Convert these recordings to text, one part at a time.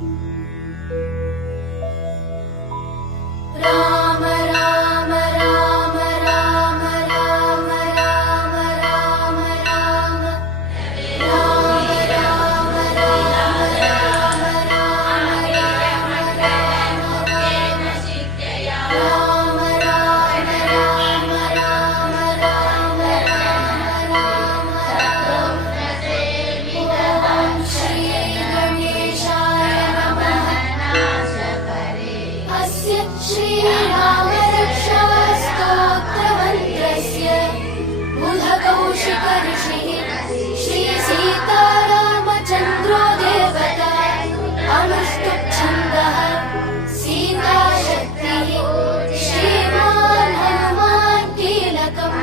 राम राम राम राम राम राम राम राम राम राम राम राम श्रीसीतारामचन्द्रो देवता अनुष्टुप्छन्दः सीताशक्तिः श्रीमान् हनुमान् कीलकम्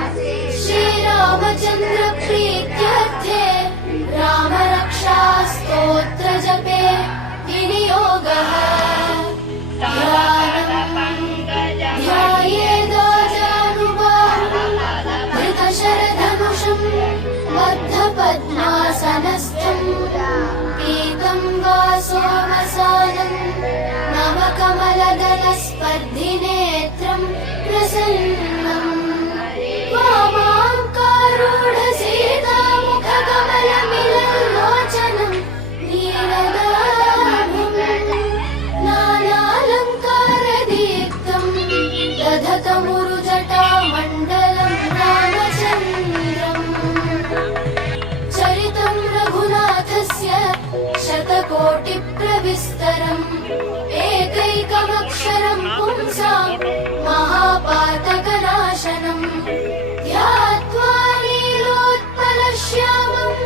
श्रीरामचन्द्रप्रीत्यर्थे रामरक्षास्तोत्रजपे विनियोगः बद्धपद्मासनस्थम् पीतं वासोमसानम् नवकमलदलस्पर्धिनेत्रम् प्रसन्नम् वामाङ्कारूढसीतामुखकमलमिलल्लोचनम् नीललाभम् नानालङ्कारदीप्तम् दधतमुरुजटामण्डलम् रामचन्द्रम् चरितं रघुनाथस्य शतकोटिप्रविस्तरम् एकैकमक्षरं पुंसां महापातकनाशनम् ध्यात्वा लीलोत्पलश्यामम्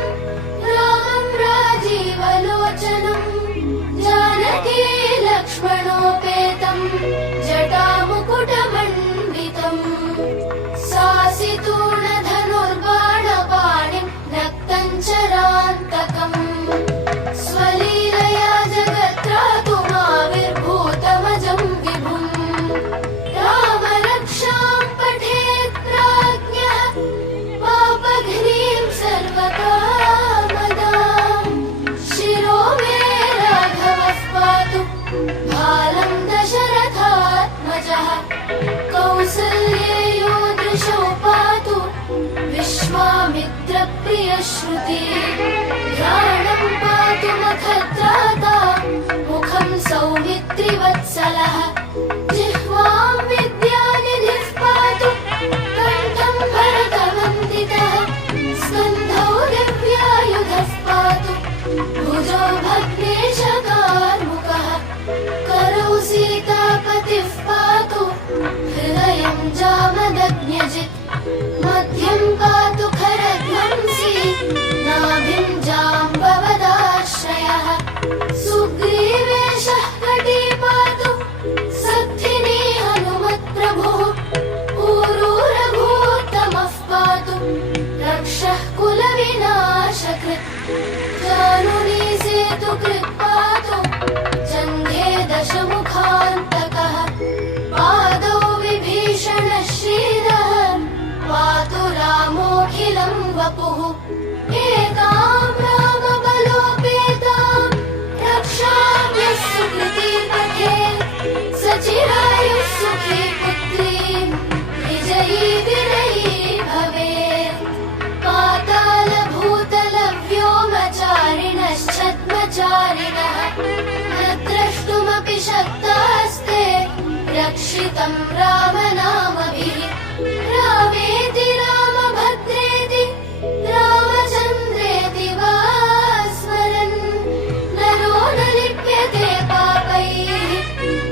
रामं राजीवलोचनम् जानकी लक्ष्मणोपेतम् जटामुकुटमण्डितम् सासितूर्णधनुर्बाणपाणिम् रक्तञ्चरान्तकम् स्वलीलया जगत्रातुमाविर्भूतमजं विभुम् रामरक्षां पठेत् प्राज्ञः पापघ्नीं सर्वकामदाम् शिरो मे राघवः पातु भालं दशरथात्मजः कौसल्येयो दृशौ पातु विश्वामित्रप्रियश्रुति ध्यानं पातु मखत्राता मुखं सौमित्रिवत्सलः जिह्वां विद्यानिधिः पातु कण्ठं भरतवन्दितः स्कन्धौ दिव्यायुधः पातु भुजौ भग्नेशकार्मुकः करौ सीतापतिः पातु हृदयं जामदग्न्यजित् मध्यं पातु खरध्वंसी नाभिं जाम्बवदाश्रयः सुग्रीवेशः कटी पातु सत्थिनी हनुमत्प्रभुः ऊरू रघूत्तमः पातु रक्षः कुलविनाशकृत् जानुनी सेतुकृत् पातु जङ्घे दशमुखान्तकः पादौ विभीषणः श्रीरः पातु रामोऽखिलं वपुः एतां रामबलोपेतां रक्षां यः सुकृती पठेत् सचिरायुः सुखी पुत्रीं विजयी विनयी भवेत् पातालभूतलव्योमचारिणश्छद्मचारिणः न द्रष्टुमपि शक्तास्ते रक्षितं रामनामभिः रामेति रामभद्रेति रामचन्द्रेति वा स्मरन् नरो न लिप्यते पापैः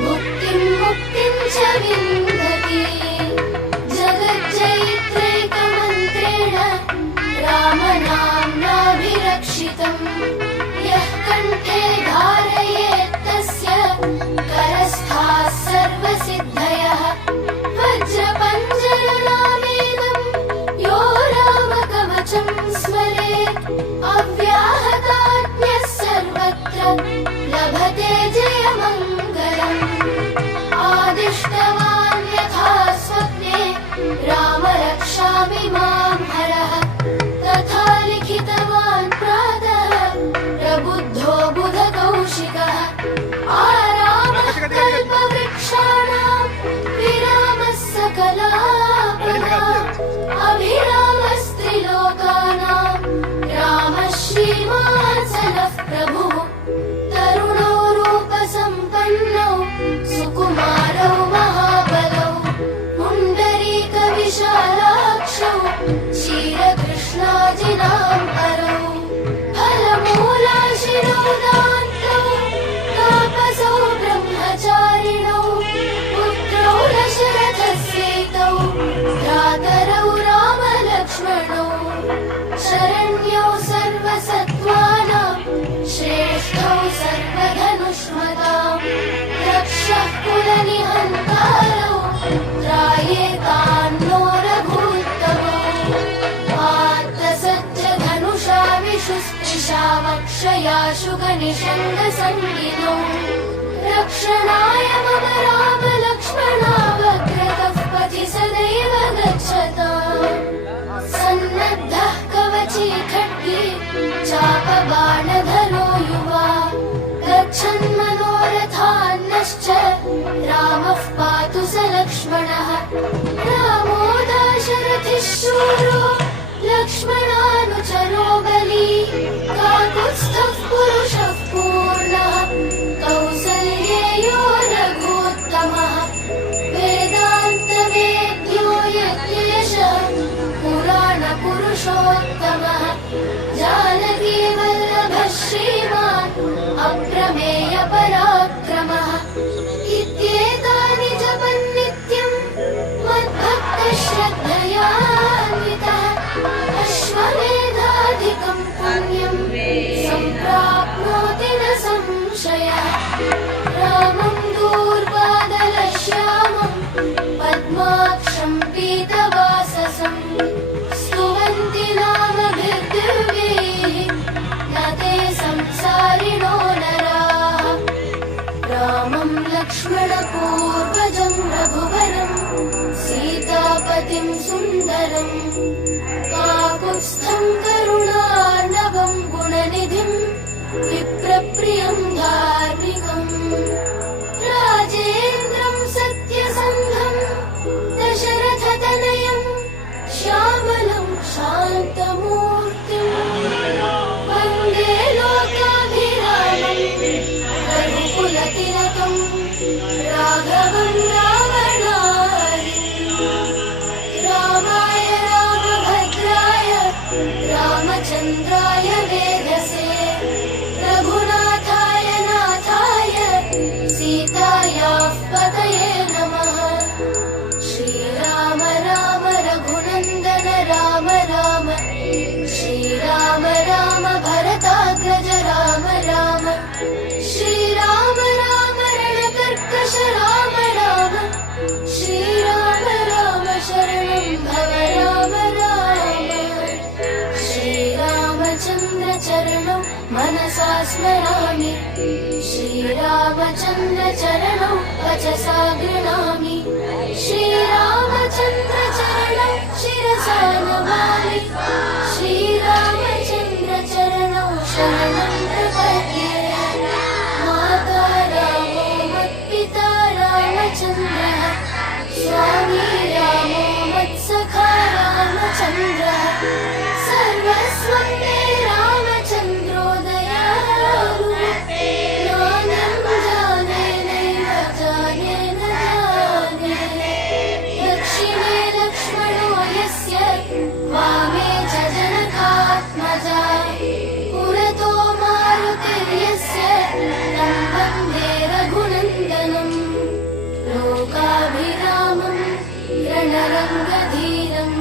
भुक्तिं मुक्तिं च विन्दति जगज्जयित्रैकमन्त्रेण रामनाम्नाभिरक्षितम् यः कण्ठे धारयेत् तस्य करस्थाः सर्वसिद्धयः वज्रपञ्जरनामेदम् याशु गनिषङ्गसङ्गिनौ रक्षणाय मम राम लक्ष्मणावग्रतः पथि सदैव गच्छताम् सन्नद्धः कवची खड्गी चापबाणधरो युवा गच्छन् मनोरथान्नश्च रामः पातु स लक्ष्मणः रामो दाशरथिः शूरो लक्ष्मणानुचरो बली काकुत्स्थः पुरुषः पूर्णः कौसल्येयो रघुत्तमः वेदान्तवेद्यो यज्ञेशः पुराणपुरुषोत्तमः जानकी वल्लभः श्रीमान् अप्रमेयपराक्रमः इत्येतानि जपन् नित्यं मद्भक्तः श्रद्धयान्वितः अश्वमेधाधिकं पुण्यं सम्प्राप्नोति न संशयः रामं दूर्वादलश्यामं पद्माक्षं पीतवाससं स्तुवन्ति नामभिर्दिव्यैः न ते संसारिणो नराः रामं लक्ष्मणपूर्वजं रघुवरं सीतापतिं सुन्दरम् काकुत्स्थं करुणार्णवं गुणनिधिं विप्रप्रियं धार्मिकम् राजेन्द्रं सत्यसन्धं दशरथतनयं श्यामलं शान्तमूर्तिं वन्दे लोकाभिरामं रघुकुलतिलकं राघवं रावणारिम् रामाय रामभद्राय रामचन्द्राय वेधसे रघुनाथाय नाथाय सीतायाः पतये नमः श्रीराम राम रघुनन्दन राम राम श्रीराम राम भरताग्रज राम राम श्रीराम राम रणकर्कश राम राम श्रीराम राम शरणं भव राम राम श्रीरामचन्द्र चरणौ मनसा स्मरामि श्रीरामचन्द्र चरणौ वचसा गृह्णामि श्रीरामचन्द्र चरणौ शिरसा नमामि श्रीरामचन्द्र चरणौ शरणं प्रपद्ये माता रामो मत्पिता रामचन्द्रः स्वामी रामो मत्सखा रामचन्द्रः सर्वस्वं मे रामचन्द्रो दयालु नानं जाने नैव जाने न जाने दक्षिणे लक्ष्मणो यस्य वामे च जनकात्मजा पुरतो मारुतिर्यस्य तं वन्दे रघुनन्दनम् लोकाभिरामं रणरङ्गधीरं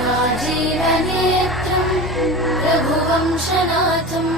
राजीवनेत्रं रघुवंशनाथम्